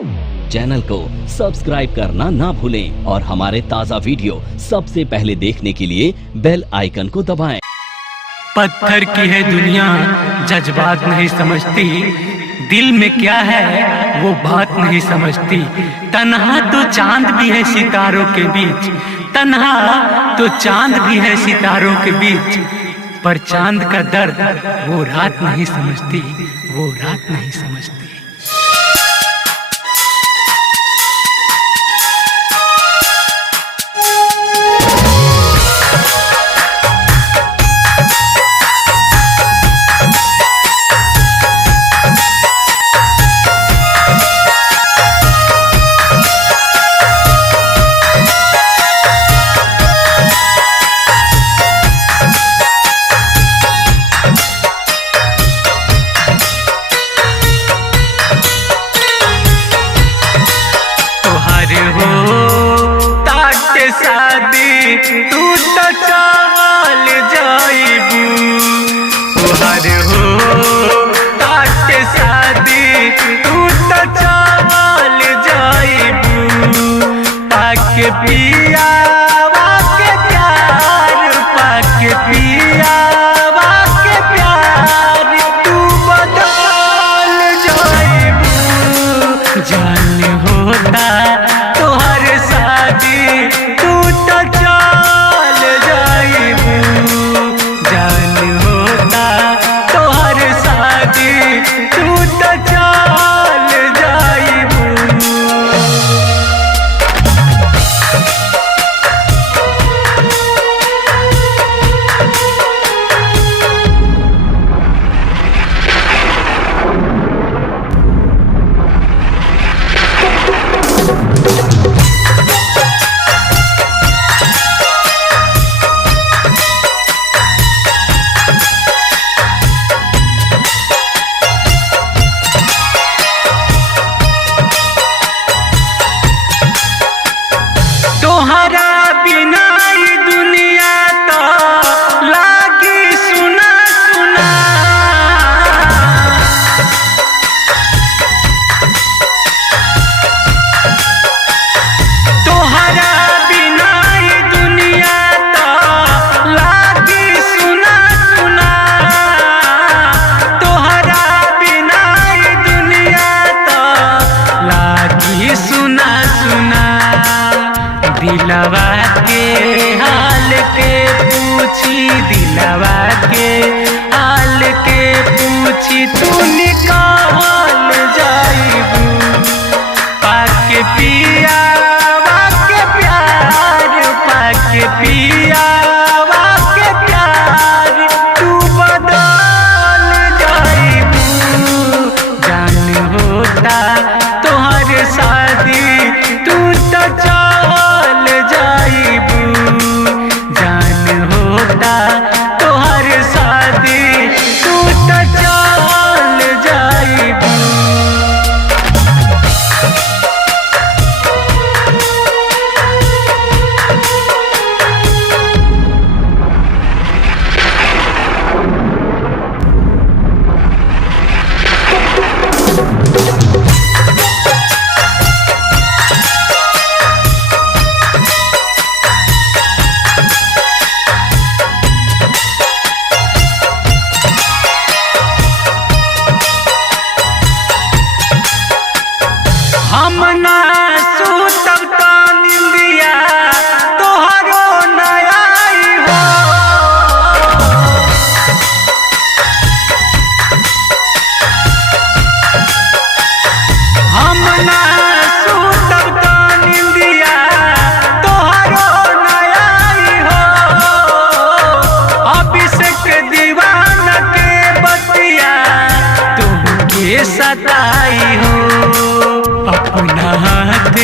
Channel को subscribe करना ना भूलें और हमारे ताज़ा वीडियो सबसे पहले देखने के लिए बेल आइकन को दबाएं। पत्थर की है दुनिया, जज्बात नहीं समझती, दिल में क्या है वो बात नहीं समझती। तन्हा तो चांद भी है सितारों के बीच, तन्हा तो चांद भी है सितारों के बीच, पर चांद का दर्द वो रात नहीं समझती, वो रात नहीं समझती। शादी तू तो चावल जाइबू, तुहार हो ताके शादी तू तो चावल जाइबू। पाके पिया के प्यार, पाके पिया के प्यार तू बदल जाइबू। जान होता तुहार शादी तू तो चल जाइबू, जान होता तोहर शादी तू तो चल जाइबू। तोहरा बिना ई दुनिया तो लागी सुना सुना, तोहरा बिना ई दुनिया तो लागी सुना सुना, तोहरा बिना ई दुनिया तो लागी सुना सुना। दिलवा के हाल के पूछी, दिलवा के हाल के पूछी, तू निकाल जाइबू। पाके पिया के प्यार, पाके पिया के प्यार तू बदल जाइबू। जान होता तोहर शादी तू तो चल जाइबू, जान होता तोहर शादी तू तो चल जाइबू। हम ना सुतब तो निंदिया तोहरो न आई हो, हम ना सुतब तो निंदिया तोहरो न आई हो। अभिषेक दीवाना के बतिया तुमके सताई हो, अपना हाथ